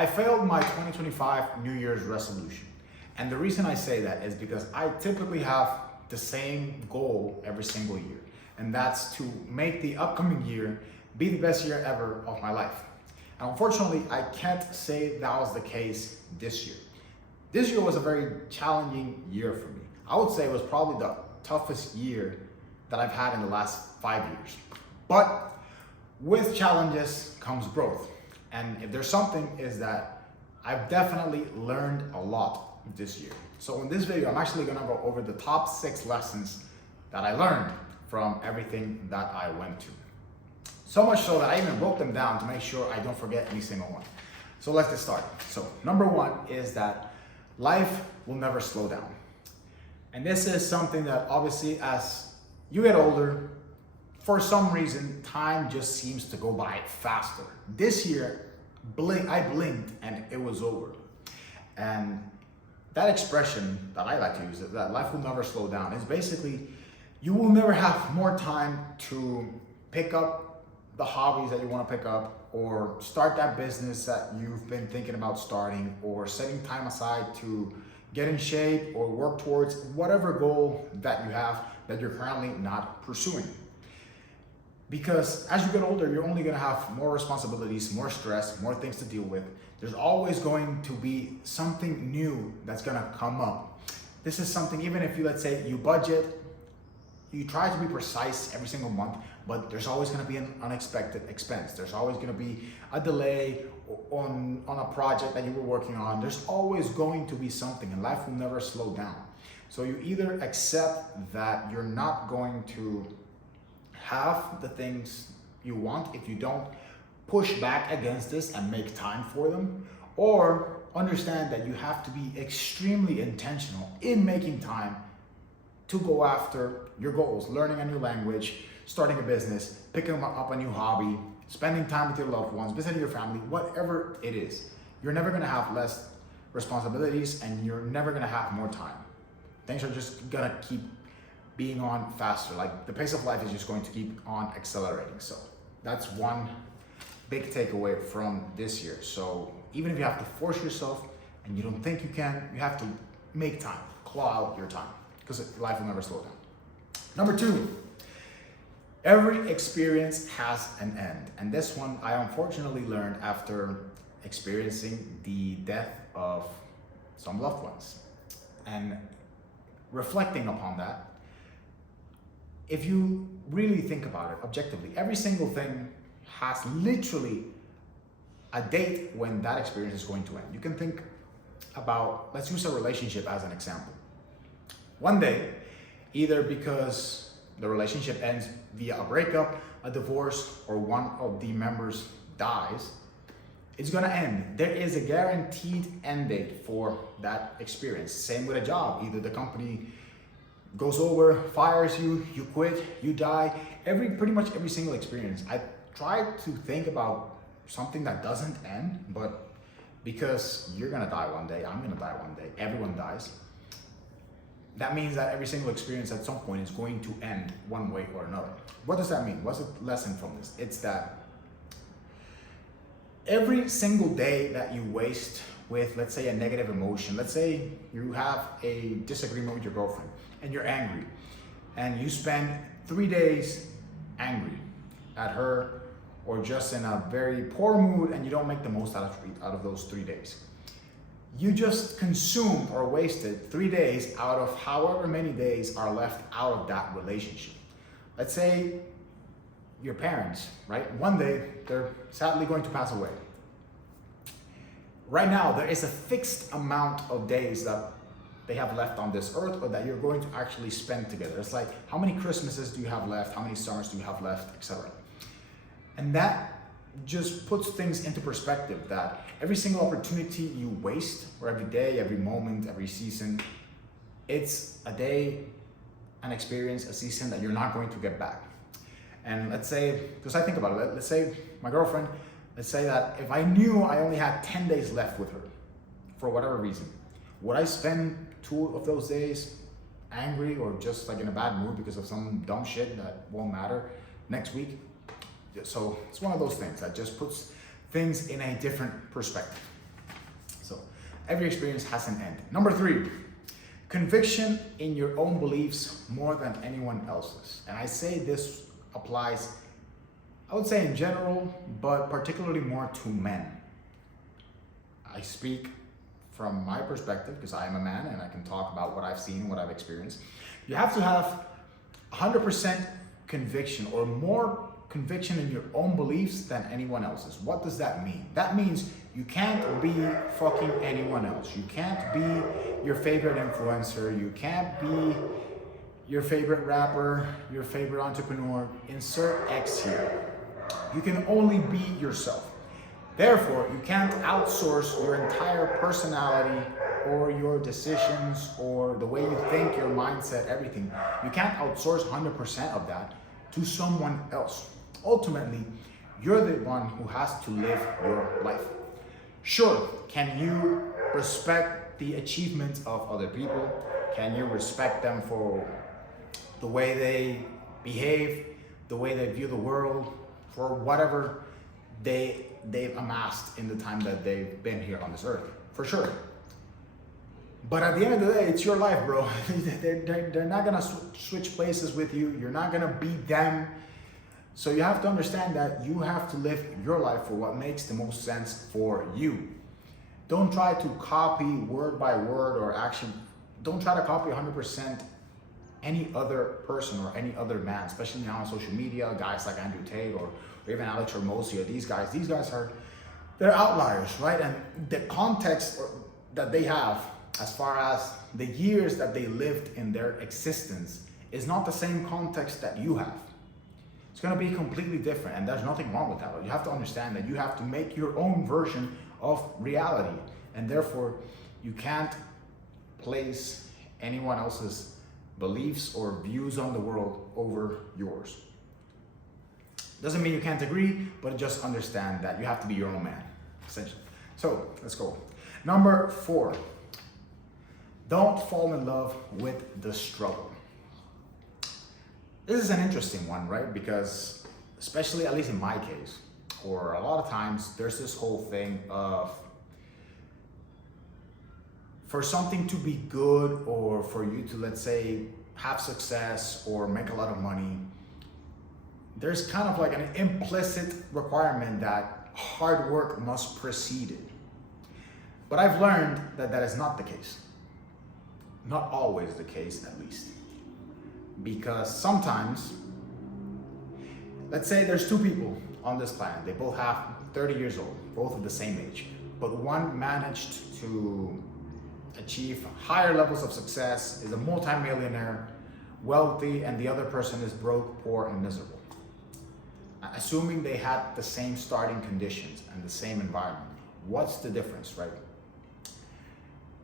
I failed my 2025 New Year's resolution. And the reason I say that is because I typically have the same goal every single year. And that's to make the upcoming year be the best year ever of my life. And unfortunately, I can't say that was the case this year. This year was a very challenging year for me. I would say it was probably the toughest year that I've had in the last 5 years. But with challenges comes growth. And if there's something is that I've definitely learned a lot this year. So in this video, I'm actually gonna go over the top 6 lessons that I learned from everything that I went to. So much so that I even wrote them down to make sure I don't forget any single one. So let's get started. So number 1 is that life will never slow down. And this is something that obviously as you get older, for some reason, time just seems to go by faster. This year, I blinked and it was over. And that expression that I like to use, that life will never slow down, is basically you will never have more time to pick up the hobbies that you want to pick up, or start that business that you've been thinking about starting, or setting time aside to get in shape or work towards whatever goal that you have that you're currently not pursuing. Because as you get older, you're only gonna have more responsibilities, more stress, more things to deal with. There's always going to be something new that's gonna come up. This is something, even if you, let's say you budget, you try to be precise every single month, but there's always gonna be an unexpected expense. There's always gonna be a delay on a project that you were working on. There's always going to be something, and life will never slow down. So you either accept that you're not going to have the things you want if you don't push back against this and make time for them, or understand that you have to be extremely intentional in making time to go after your goals, learning a new language, starting a business, picking up a new hobby, spending time with your loved ones, visiting your family, whatever it is. You're never gonna have less responsibilities and you're never gonna have more time. Things are just gonna keep being on faster. Like the pace of life is just going to keep on accelerating. So that's one big takeaway from this year. So even if you have to force yourself and you don't think you can, you have to make time, claw out your time, because life will never slow down. Number 2, every experience has an end. And this one I unfortunately learned after experiencing the death of some loved ones. And reflecting upon that, if you really think about it objectively, every single thing has literally a date when that experience is going to end. You can think about, let's use a relationship as an example. One day, either because the relationship ends via a breakup, a divorce, or one of the members dies, it's gonna end. There is a guaranteed end date for that experience. Same with a job. Either the company goes over, fires you, you quit, you die. Pretty much every single experience. I try to think about something that doesn't end, but because you're gonna die one day, I'm gonna die one day, everyone dies. That means that every single experience at some point is going to end one way or another. What does that mean? What's the lesson from this? It's that every single day that you waste with, let's say, a negative emotion, let's say you have a disagreement with your girlfriend and you're angry, and you spend 3 days angry at her or just in a very poor mood, and you don't make the most out of those 3 days. You just consumed or wasted 3 days out of however many days are left out of that relationship. Let's say your parents, right? One day they're sadly going to pass away. Right now, there is a fixed amount of days that they have left on this earth, or that you're going to actually spend together. It's like, how many Christmases do you have left? How many summers do you have left, etc. And that just puts things into perspective, that every single opportunity you waste, or every day, every moment, every season, it's a day, an experience, a season that you're not going to get back. And let's say, because I think about it, let's say my girlfriend, let's say that if I knew I only had 10 days left with her, for whatever reason, would I spend 2 of those days angry or just like in a bad mood because of some dumb shit that won't matter next week? So it's one of those things that just puts things in a different perspective. Every experience has an end. Number 3, conviction in your own beliefs more than anyone else's. And I say this applies, I would say in general, but particularly more to men. I speak from my perspective because I am a man and I can talk about what I've seen, what I've experienced. You have to have 100% conviction or more conviction in your own beliefs than anyone else's. What does that mean? That means you can't be fucking anyone else. You can't be your favorite influencer. You can't be your favorite rapper, your favorite entrepreneur. Insert X here. You can only be yourself. Therefore, you can't outsource your entire personality or your decisions or the way you think, your mindset, everything. You can't outsource 100% of that to someone else. Ultimately, you're the one who has to live your life. Sure, can you respect the achievements of other people? Can you respect them for the way they behave, the way they view the world, for whatever they've amassed in the time that they've been here on this earth? For sure. But at the end of the day, it's your life, bro. They're not gonna switch places with you. You're not gonna be them. So you have to understand that you have to live your life for what makes the most sense for you. Don't try to copy word by word or action. Don't try to copy 100% any other person or any other man, especially now on social media, guys like Andrew Tate or even Alex Hormozi, these guys they're outliers, right? And the context that they have as far as the years that they lived in their existence is not the same context that you have. It's gonna be completely different, and there's nothing wrong with that. But you have to understand that you have to make your own version of reality, and therefore you can't place anyone else's beliefs or views on the world over yours. Doesn't mean you can't agree, but just understand that you have to be your own man, essentially. So let's go. Number 4, don't fall in love with the struggle. This is an interesting one, right? Because especially, at least in my case, or a lot of times, there's this whole thing of for something to be good or for you to, let's say, have success or make a lot of money, there's kind of like an implicit requirement that hard work must precede it. But I've learned that that is not the case. Not always the case, at least. Because sometimes, let's say there's 2 people on this planet. They both have 30 years old, both of the same age. But one managed to achieve higher levels of success, is a multimillionaire, wealthy, and the other person is broke, poor, and miserable. Assuming they had the same starting conditions and the same environment, what's the difference, right?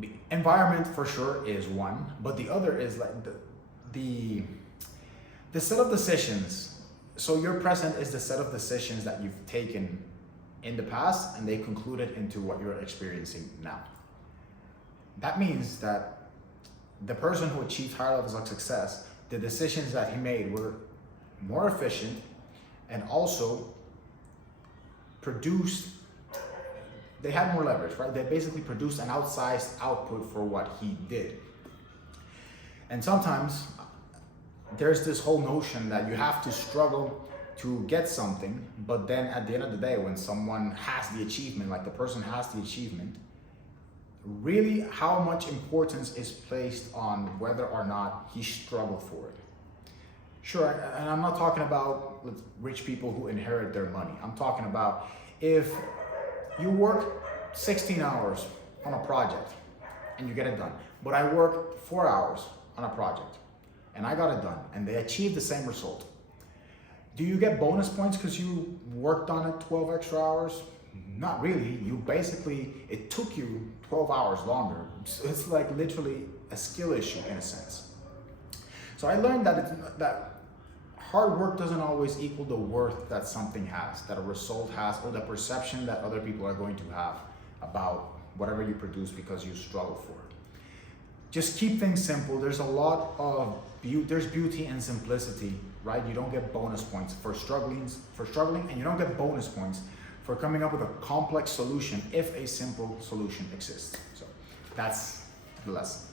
The environment for sure is one, but the other is like the set of decisions. So your present is the set of decisions that you've taken in the past, and they concluded into what you're experiencing now. That means that the person who achieved higher levels of success, the decisions that he made were more efficient and also they had more leverage, right? They basically produced an outsized output for what he did. And sometimes there's this whole notion that you have to struggle to get something, but then at the end of the day, when someone has the achievement, like the person has the achievement, really how much importance is placed on whether or not he struggled for it. Sure, and I'm not talking about rich people who inherit their money. I'm talking about if you work 16 hours on a project and you get it done, but I work 4 hours on a project and I got it done and they achieved the same result. Do you get bonus points because you worked on it 12 extra hours? Not really. It took you 12 hours longer. So it's like literally a skill issue in a sense. So I learned that hard work doesn't always equal the worth that something has, that a result has, or the perception that other people are going to have about whatever you produce because you struggle for it. Just keep things simple. There's a lot of there's beauty in simplicity, right? You don't get bonus points for struggling, and you don't get bonus points for coming up with a complex solution if a simple solution exists. So That's the lesson.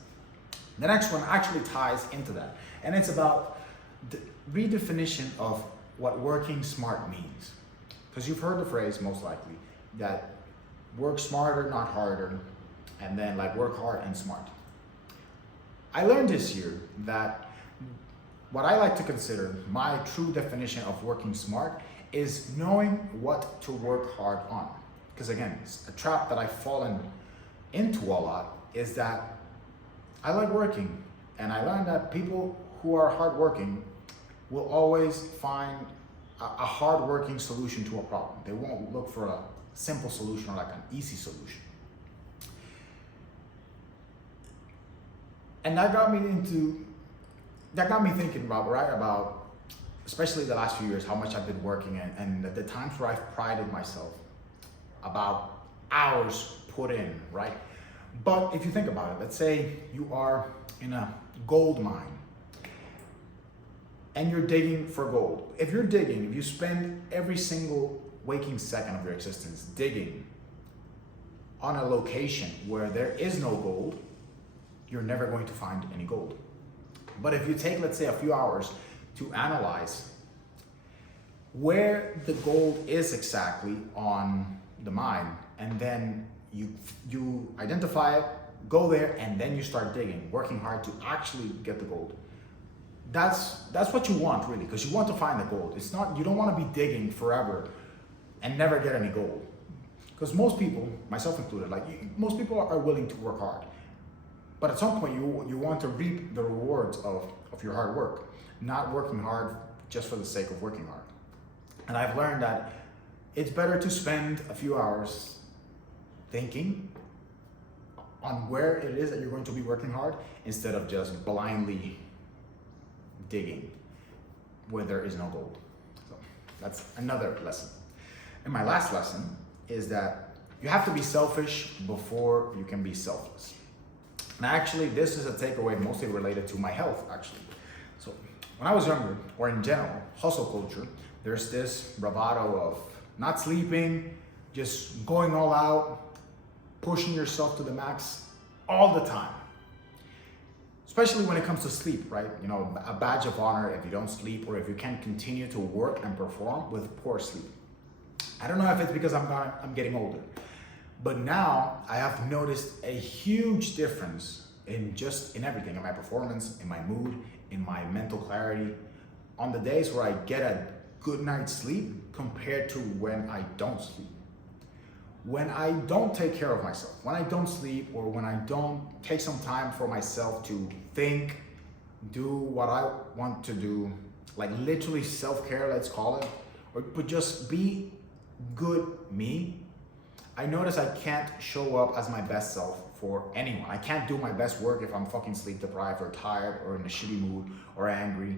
The next one actually ties into that, and it's about the redefinition of what working smart means. Because you've heard the phrase, most likely, that work smarter, not harder, and then like work hard and smart. I learned this year that what I like to consider my true definition of working smart is knowing what to work hard on. Because again, it's a trap that I've fallen into a lot is that I like working, and I learned that people who are hardworking will always find a hardworking solution to a problem. They won't look for a simple solution or like an easy solution. And that got me thinking about especially the last few years, how much I've been working and the times where I've prided myself about hours put in, right? But if you think about it, let's say you are in a gold mine and you're digging for gold. If you spend every single waking second of your existence digging on a location where there is no gold, you're never going to find any gold. But if you take, let's say, a few hours to analyze where the gold is exactly on the mine, and then you identify it, go there, and then you start digging, working hard to actually get the gold. That's what you want, really, because you want to find the gold. It's not, you don't want to be digging forever and never get any gold. Because most people, myself included, most people are willing to work hard. But at some point, you want to reap the rewards of your hard work, not working hard just for the sake of working hard. And I've learned that it's better to spend a few hours thinking on where it is that you're going to be working hard instead of just blindly digging where there is no gold. So that's another lesson. And my last lesson is that you have to be selfish before you can be selfless. And actually, this is a takeaway mostly related to my health, actually. So when I was younger, or in general, hustle culture, there's this bravado of not sleeping, just going all out, pushing yourself to the max all the time. Especially when it comes to sleep, right? You know, a badge of honor if you don't sleep or if you can't continue to work and perform with poor sleep. I don't know if it's because I'm getting older, but now I have noticed a huge difference in everything, in my performance, in my mood, in my mental clarity, on the days where I get a good night's sleep compared to when I don't sleep. When I don't take care of myself, when I don't sleep, or when I don't take some time for myself to think, do what I want to do, like literally self-care, let's call it, but just be good me, I notice I can't show up as my best self for anyone. I can't do my best work if I'm fucking sleep deprived or tired or in a shitty mood or angry.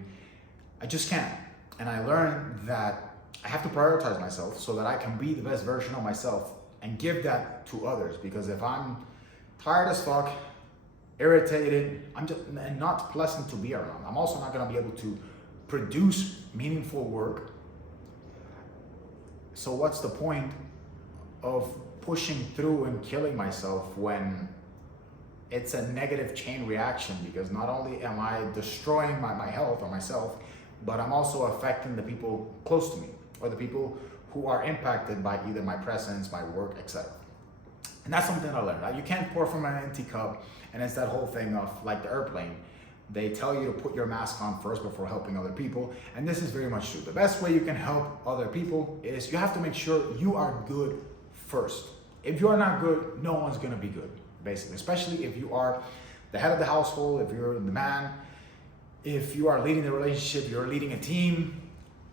I just can't. And I learned that I have to prioritize myself so that I can be the best version of myself and give that to others. Because if I'm tired as fuck, irritated, and not pleasant to be around, I'm also not gonna be able to produce meaningful work. So what's the point of pushing through and killing myself when it's a negative chain reaction? Because not only am I destroying my health or myself, but I'm also affecting the people close to me or the people who are impacted by either my presence, my work, etc. And that's something I learned. You can't pour from an empty cup, and it's that whole thing of like the airplane. They tell you to put your mask on first before helping other people, and this is very much true. The best way you can help other people is you have to make sure you are good first. If you're not good, no one's gonna be good, basically. Especially if you are the head of the household, if you're the man, if you are leading the relationship, you're leading a team.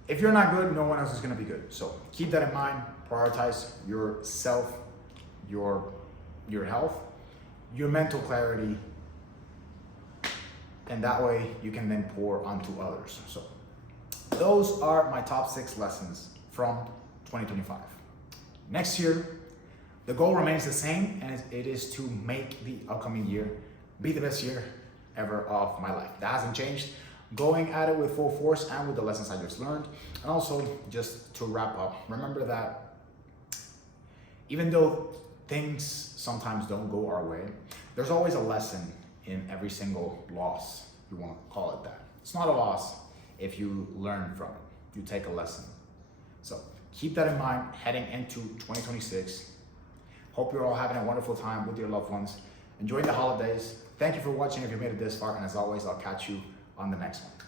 If you're not good, no one else is gonna be good. So keep that in mind. Prioritize yourself, your health, your mental clarity, and that way you can then pour onto others. So those are my top 6 lessons from 2025. Next year, the goal remains the same, and it is to make the upcoming year be the best year ever of my life. That hasn't changed. Going at it with full force and with the lessons I just learned. And also, just to wrap up, remember that even though things sometimes don't go our way, There's always a lesson in every single loss, if you want to call it that. It's not a loss if you learn from it, you take a lesson. So keep that in mind heading into 2026. Hope you're all having a wonderful time with your loved ones. Enjoy the holidays. Thank you for watching if you made it this far, and as always, I'll catch you on the next one.